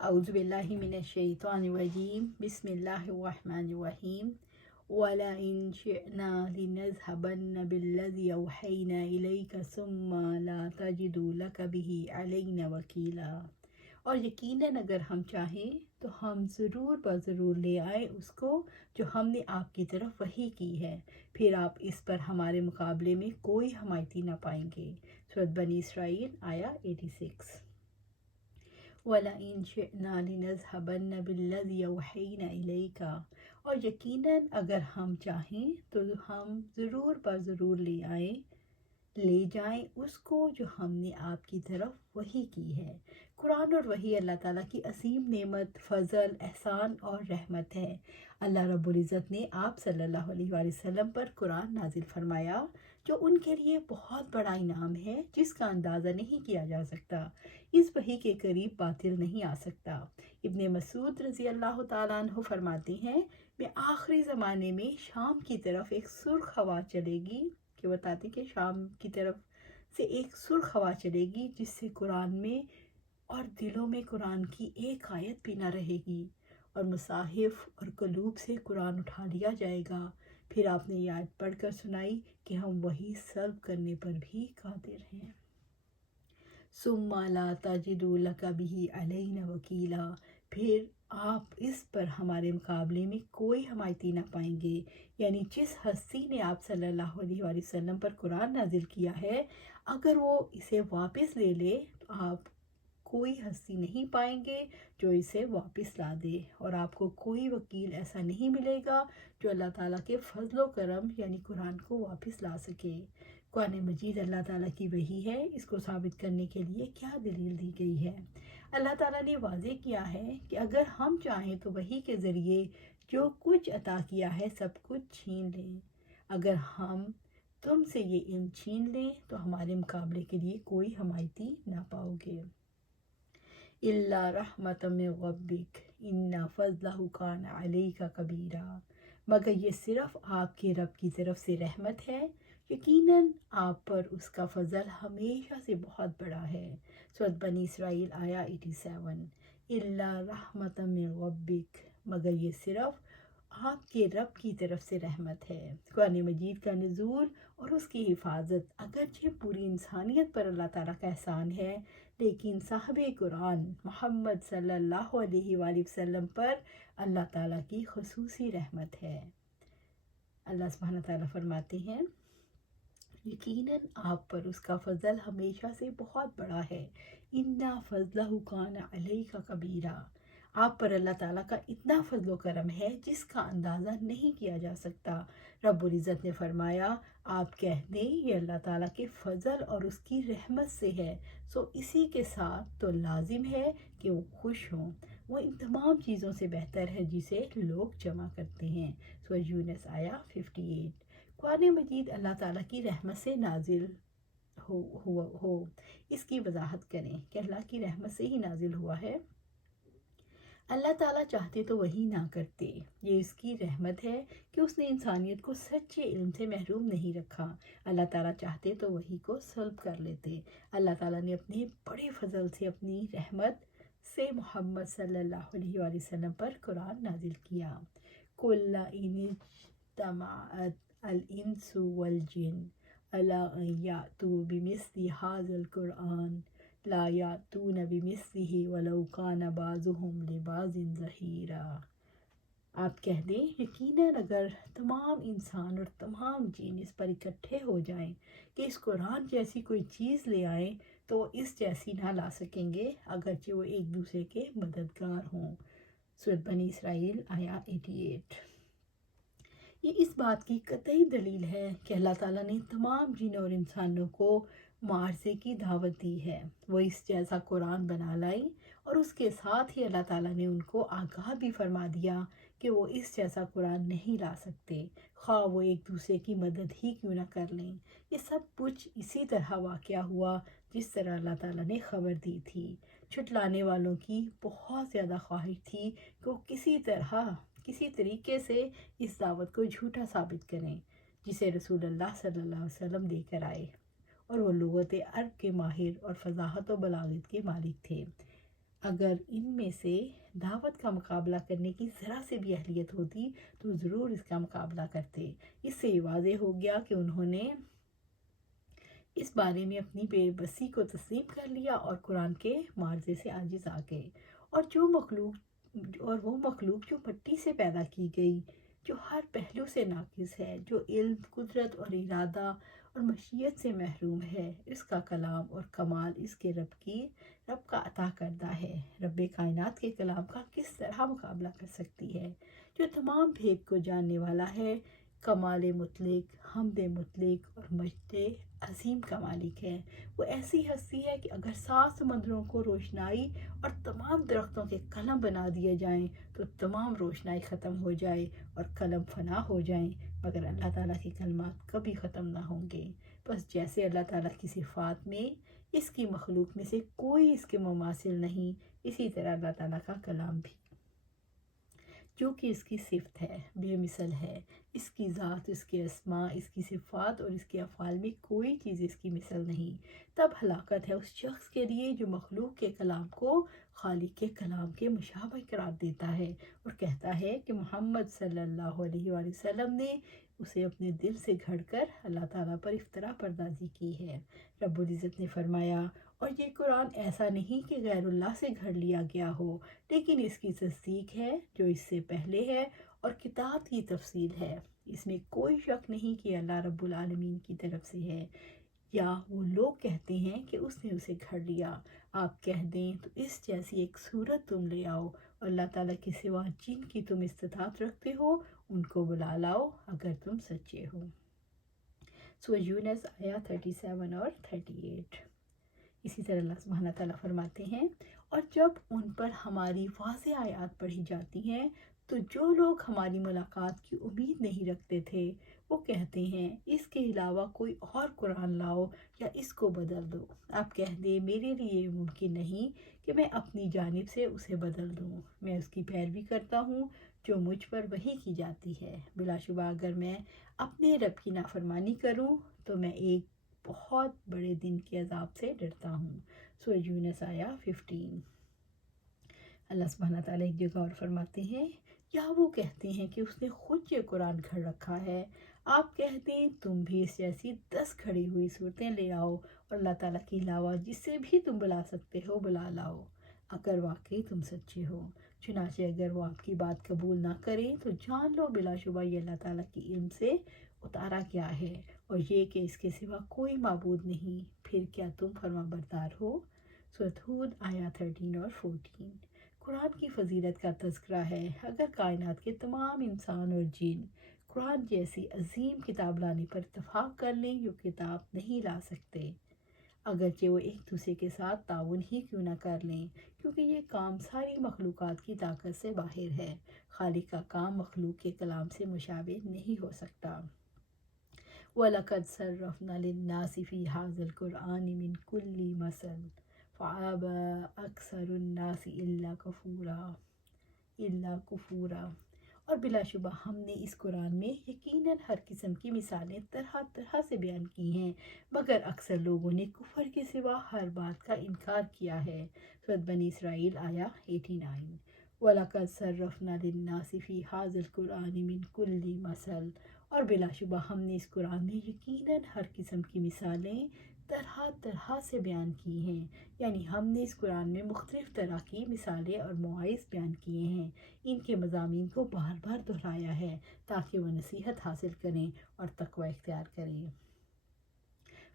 اعوذ باللہ من الشیطان الرجیم بسم اللہ الرحمن الرحیم وَلَئِن شِئْنَا لِنَذْهَبَنَّ بِالَّذِي أَوْحَيْنَا إِلَيْكَ ثُمَّ لَا تَجِدُ لَكَ بِهِ عَلَيْنَا وَكِيلًا۔ اور یقیناً اگر ہم چاہیں تو ہم ضرور بضرور لے آئیں اس کو جو ہم نے آپ کی طرف وحی کی ہے، پھر آپ اس پر ہمارے مقابلے میں کوئی حمایتی نہ پائیں گے۔ سورۃ بنی اسرائیل آیا 86۔ وَلَئِن شِئْنَا لِنَذْهَبَنَّ بِالَّذِي أَوْحَيْنَا إِلَيْكَ، اور یقیناً اگر ہم چاہیں تو ہم ضرور بضرور لے جائیں اس کو جو ہم نے آپ کی طرف وحی کی ہے۔ قرآن اور وحی اللہ تعالیٰ کی عظیم نعمت، فضل، احسان اور رحمت ہے۔ اللہ رب العزت نے آپ صلی اللہ علیہ وآلہ وسلم پر قرآن نازل فرمایا جو ان کے لیے بہت بڑا انعام ہے جس کا اندازہ نہیں کیا جا سکتا۔ اس وحی کے قریب باطل نہیں آ سکتا۔ ابن مسعود رضی اللہ تعالیٰ عنہ فرماتے ہیں میں آخری زمانے میں شام کی طرف ایک سرخ ہوا چلے گی، کہ بتاتے کہ شام کی طرف سے ایک سرخ ہوا چلے گی جس سے قرآن میں اور دلوں میں قرآن کی ایک آیت بھی نہ رہے گی، اور مصاحف اور قلوب سے قرآن اٹھا لیا جائے گا۔ پھر آپ نے یہ آیت پڑھ کر سنائی کہ ہم وہی سلب کرنے پر بھی قادر ہیں۔ ثم لا تجدوا لک بہ علینا وکیلا، پھر آپ اس پر ہمارے مقابلے میں کوئی حمایتی نہ پائیں گے، یعنی جس ہستی نے آپ صلی اللہ علیہ وآلہ وسلم پر قرآن نازل کیا ہے اگر وہ اسے واپس لے لے تو آپ کوئی ہستی نہیں پائیں گے جو اسے واپس لا دے، اور آپ کو کوئی وکیل ایسا نہیں ملے گا جو اللہ تعالیٰ کے فضل و کرم یعنی قرآن کو واپس لا سکے۔ قرآن مجید اللہ تعالیٰ کی وحی ہے، اس کو ثابت کرنے کے لیے کیا دلیل دی گئی ہے؟ اللہ تعالیٰ نے واضح کیا ہے کہ اگر ہم چاہیں تو وحی کے ذریعے جو کچھ عطا کیا ہے سب کچھ چھین لیں۔ اگر ہم تم سے یہ علم چھین لیں تو ہمارے مقابلے کے لیے کوئی حمایتی نہ پاؤ گے۔ الا رحمۃ من ربک ان فضلہ کان علیک کبیرا، مگر یہ صرف آپ کے رب کی طرف سے رحمت ہے، یقیناً آپ پر اس کا فضل ہمیشہ سے بہت بڑا ہے۔ سورۃ بنی اسرائیل آیا 87۔ الا رحمۃ من ربک، مگر یہ صرف آپ کے رب کی طرف سے رحمت ہے۔ قرآن مجید کا نزول اور اس کی حفاظت اگرچہ پوری انسانیت پر اللہ تعالیٰ کا احسان ہے، لیکن صاحب قرآن محمد صلی اللہ علیہ وآلہ وسلم پر اللہ تعالیٰ کی خصوصی رحمت ہے۔ اللہ سبحانہ تعالیٰ فرماتے ہیں یقیناً آپ پر اس کا فضل ہمیشہ سے بہت بڑا ہے۔ اِنَّ فَضْلَهُ كَانَ عَلَيْكَ كَبِيرًا، آپ پر اللہ تعالیٰ کا اتنا فضل و کرم ہے جس کا اندازہ نہیں کیا جا سکتا۔ رب العزت نے فرمایا آپ کہہ دیں یہ اللہ تعالیٰ کے فضل اور اس کی رحمت سے ہے، سو اسی کے ساتھ تو لازم ہے کہ وہ خوش ہوں۔ وہ ان تمام چیزوں سے بہتر ہے جسے لوگ جمع کرتے ہیں۔ سورۃ یونس آیا 58۔ قرآن مجید اللہ تعالیٰ کی رحمت سے نازل ہو اس کی وضاحت کریں کہ اللہ کی رحمت سے ہی نازل ہوا ہے۔ اللہ تعالیٰ چاہتے تو وہی نہ کرتے، یہ اس کی رحمت ہے کہ اس نے انسانیت کو سچے علم سے محروم نہیں رکھا۔ اللہ تعالیٰ چاہتے تو وہی کو سلب کر لیتے۔ اللہ تعالیٰ نے اپنے بڑے فضل سے اپنی رحمت سے محمد صلی اللہ علیہ وآلہ وسلم پر قرآن نازل کیا۔ قُلْ لَئِنِ اجْتَمَعَتِ الْإِنسُ وَالْجِنُّ عَلَىٰ أَن يَأْتُوا بِمِثْلِ هَٰذَا الْقُرْآنِ لا یاتون بمثلہ ولو کان بعضهم لبعض ظہیرا، آپ کہہ دیں یقیناً اگر تمام انسان اور تمام جن اس پر اکٹھے ہو جائیں کہ اس قرآن جیسی کوئی چیز لے آئیں تو وہ اس جیسی نہ لا سکیں گے اگرچہ وہ ایک دوسرے کے مددگار ہوں۔ سورۃ بنی اسرائیل آیا 88۔ یہ اس بات کی قطعی دلیل ہے کہ اللہ تعالیٰ نے تمام جن اور انسانوں کو معاوضے کی دعوت دی ہے، وہ اس جیسا قرآن بنا لائیں، اور اس کے ساتھ ہی اللہ تعالیٰ نے ان کو آگاہ بھی فرما دیا کہ وہ اس جیسا قرآن نہیں لا سکتے، خواہ وہ ایک دوسرے کی مدد ہی کیوں نہ کر لیں۔ یہ سب کچھ اسی طرح واقعہ ہوا جس طرح اللہ تعالیٰ نے خبر دی تھی۔ جھٹلانے والوں کی بہت زیادہ خواہش تھی کہ وہ کسی طریقے سے اس دعوت کو جھوٹا ثابت کریں جسے رسول اللہ صلی اللہ علیہ وسلم دے کر آئے، اور وہ لغت عرب کے ماہر اور فصاحت و بلاغت کے مالک تھے۔ اگر ان میں سے دعوت کا مقابلہ کرنے کی ذرا سے بھی اہلیت ہوتی تو ضرور اس کا مقابلہ کرتے۔ اس سے یہ واضح ہو گیا کہ انہوں نے اس بارے میں اپنی بے بسی کو تسلیم کر لیا اور قرآن کے معارضے سے عاجز آ گئے، اور وہ مخلوق جو مٹی سے پیدا کی گئی، جو ہر پہلو سے ناقص ہے، جو علم، قدرت اور ارادہ اور مشیت سے محروم ہے، اس کا کلام اور کمال اس کے رب کا عطا کردہ ہے۔ رب کائنات کے کلام کا کس طرح مقابلہ کر سکتی ہے، جو تمام بھید کو جاننے والا ہے، کمال مطلق، حمد مطلق اور مجد عظیم کا مالک ہے۔ وہ ایسی ہستی ہے کہ اگر 7 سمندروں کو روشنائی اور تمام درختوں کے قلم بنا دیے جائیں تو تمام روشنائی ختم ہو جائے اور قلم فنا ہو جائیں، مگر اللہ تعالیٰ کے کلمات کبھی ختم نہ ہوں گے۔ بس جیسے اللہ تعالیٰ کی صفات میں اس کی مخلوق میں سے کوئی اس کے مماثل نہیں، اسی طرح اللہ تعالیٰ کا کلام بھی، جو کہ اس کی صفت ہے، بے مثل ہے۔ اس کی ذات، اس کے اسماء، اس کی صفات اور اس کے افعال میں کوئی چیز اس کی مثل نہیں۔ تب ہلاکت ہے اس شخص کے لیے جو مخلوق کے کلام کو خالق کے کلام کے مشابہ قرار دیتا ہے اور کہتا ہے کہ محمد صلی اللہ علیہ وآلہ وسلم نے اسے اپنے دل سے گھڑ کر اللہ تعالیٰ پر افطرا پردازی کی ہے۔ رب العزت نے فرمایا، اور یہ قرآن ایسا نہیں کہ غیر اللہ سے گھڑ لیا گیا ہو، لیکن اس کی تصدیق ہے جو اس سے پہلے ہے اور کتاب کی تفصیل ہے۔ اس میں کوئی شک نہیں کہ اللہ رب العالمین کی طرف سے ہے، یا وہ لوگ کہتے ہیں کہ اس نے اسے گھڑ لیا۔ آپ کہہ دیں تو اس جیسی ایک صورت تم لے آؤ، اور اللہ تعالیٰ کے سوا جن کی تم استطاعت رکھتے ہو ان کو بلا لاؤ اگر تم سچے ہو۔ سورہ یونس آیا 37 اور 38۔ اسی طرح اللہ سبحانہ تعالیٰ فرماتے ہیں، اور جب ان پر ہماری واضح آیات پڑھی جاتی ہیں تو جو لوگ ہماری ملاقات کی امید نہیں رکھتے تھے وہ کہتے ہیں اس کے علاوہ کوئی اور قرآن لاؤ یا اس کو بدل دو۔ آپ کہہ دیں میرے لیے یہ ممکن نہیں کہ میں اپنی جانب سے اسے بدل دوں، میں اس کی پیروی کرتا ہوں جو مجھ پر وحی کی جاتی ہے۔ بلا شبہ اگر میں اپنے رب کی نافرمانی کروں تو میں ایک بہت بڑے دن کے عذاب سے ڈرتا ہوں۔ سورہ یونس آیا 15۔ اللہ سبحانہ تعالیٰ ایک جگہ اور فرماتے ہیں، یا وہ کہتے ہیں کہ اس نے خود یہ قرآن گھڑ رکھا ہے۔ آپ کہتے ہیں تم بھی اس جیسی 10 کھڑی ہوئی صورتیں لے آؤ اور اللہ تعالیٰ کے علاوہ جسے بھی تم بلا سکتے ہو بلا لاؤ اگر واقعی تم سچے ہو۔ چنانچہ اگر وہ آپ کی بات قبول نہ کریں تو جان لو بلا شبہ یہ اللہ تعالیٰ کی علم سے اتارا گیا ہے، اور یہ کہ اس کے سوا کوئی معبود نہیں، پھر کیا تم فرما بردار ہو۔ سورۃ ہود آیا 13 اور 14۔ قرآن کی فضیلت کا تذکرہ ہے۔ اگر کائنات کے تمام انسان اور جن قرآن جیسی عظیم کتاب لانے پر اتفاق کر لیں، یہ کتاب نہیں لا سکتے، اگرچہ وہ ایک دوسرے کے ساتھ تعاون ہی کیوں نہ کر لیں، کیونکہ یہ کام ساری مخلوقات کی طاقت سے باہر ہے۔ خالق کا کام مخلوق کے کلام سے مشابہ نہیں ہو سکتا۔ وَلَقَدْ صَرَّفْنَا لِلنَّاسِ فِي هَذَا الْقُرْآنِ مِنْ كُلِّ مَثَلٍ فَأَبَى أَكْثَرُ النَّاسِ إِلَّا كُفُورًا۔ اور بلا شبہ ہم نے اس قرآن میں یقیناً ہر قسم کی مثالیں طرح طرح سے بیان کی ہیں، مگر اکثر لوگوں نے کفر کے سوا ہر بات کا انکار کیا ہے۔ سورۃ بنی اسرائیل آیا 89۔ وَلَقَدْ صَرَّفْنَا لِلنَّاسِ فِي هَذَا الْقُرْآنِ مِنْ كُلِّ مَثَلٍ۔ اور بلا شبہ ہم نے اس قرآن میں یقیناً ہر قسم کی مثالیں طرح طرح سے بیان کی ہیں، یعنی ہم نے اس قرآن میں مختلف طرح کی مثالیں اور مواعظ بیان کیے ہیں، ان کے مضامین کو بار بار دہرایا ہے تاکہ وہ نصیحت حاصل کریں اور تقوی اختیار کریں،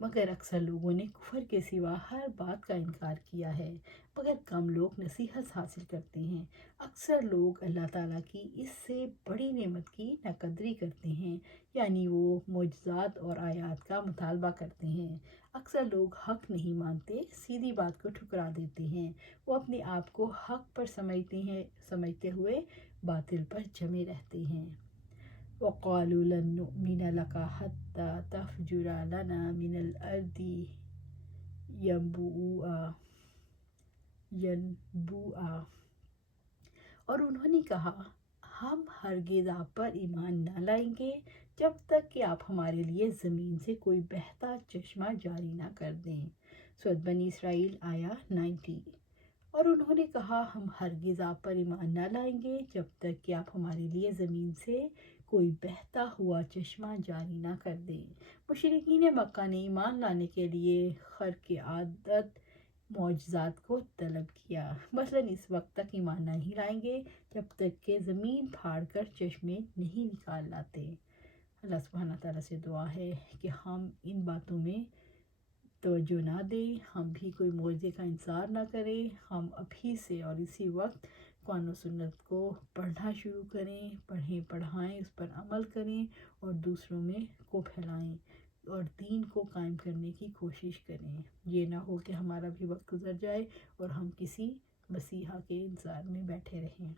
مگر اکثر لوگوں نے کفر کے سوا ہر بات کا انکار کیا ہے، مگر کم لوگ نصیحت حاصل کرتے ہیں۔ اکثر لوگ اللہ تعالیٰ کی اس سے بڑی نعمت کی ناقدری کرتے ہیں، یعنی وہ معجزات اور آیات کا مطالبہ کرتے ہیں۔ اکثر لوگ حق نہیں مانتے، سیدھی بات کو ٹھکرا دیتے ہیں، وہ اپنے آپ کو حق پر سمجھتے ہوئے باطل پر جمے رہتے ہیں۔ وَقَالُوا لَن نُؤْمِنَ لَكَ حَتَّى تَفْجُرَ لَنَا مِنَ الْأَرْضِ يَنبُوعًا۔ اور انہوں نے کہا ہم ہرگز آپ پر ایمان نہ لائیں گے جب تک کہ آپ ہمارے لیے زمین سے کوئی بہتا چشمہ جاری نہ کر دیں۔ سورۃ بنی اسرائیل آیا 90۔ اور انہوں نے کہا ہم ہرگز آپ پر ایمان نہ لائیں گے جب تک کہ آپ ہمارے لیے زمین سے کوئی بہتا ہوا چشمہ جاری نہ کر دیں۔ مشرکین مکہ نے ایمان لانے کے لیے خرق عادت معجزات کو طلب کیا، مثلاً اس وقت تک ایمان نہیں لائیں گے جب تک کہ زمین پھاڑ کر چشمے نہیں نکال لاتے۔ اللہ سبحانہ تعالیٰ سے دعا ہے کہ ہم ان باتوں میں توجہ نہ دیں، ہم بھی کوئی معجزے کا انتظار نہ کریں، ہم ابھی سے اور اسی وقت قرآن و سنت کو پڑھنا شروع کریں، پڑھیں پڑھائیں، اس پر عمل کریں اور دوسروں میں کو پھیلائیں اور دین کو قائم کرنے کی کوشش کریں۔ یہ نہ ہو کہ ہمارا بھی وقت گزر جائے اور ہم کسی مسیحا کے انتظار میں بیٹھے رہیں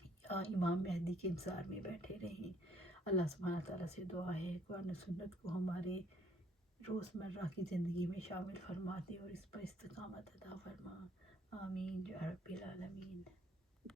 یا امام مہدی کے انتظار میں بیٹھے رہیں۔ اللہ سبحانہ تعالیٰ سے دعا ہے قرآن و سنت کو ہمارے روزمرہ کی زندگی میں شامل فرما دے اور اس پر استقامت عطا فرما۔ آمین یا رب العالمین۔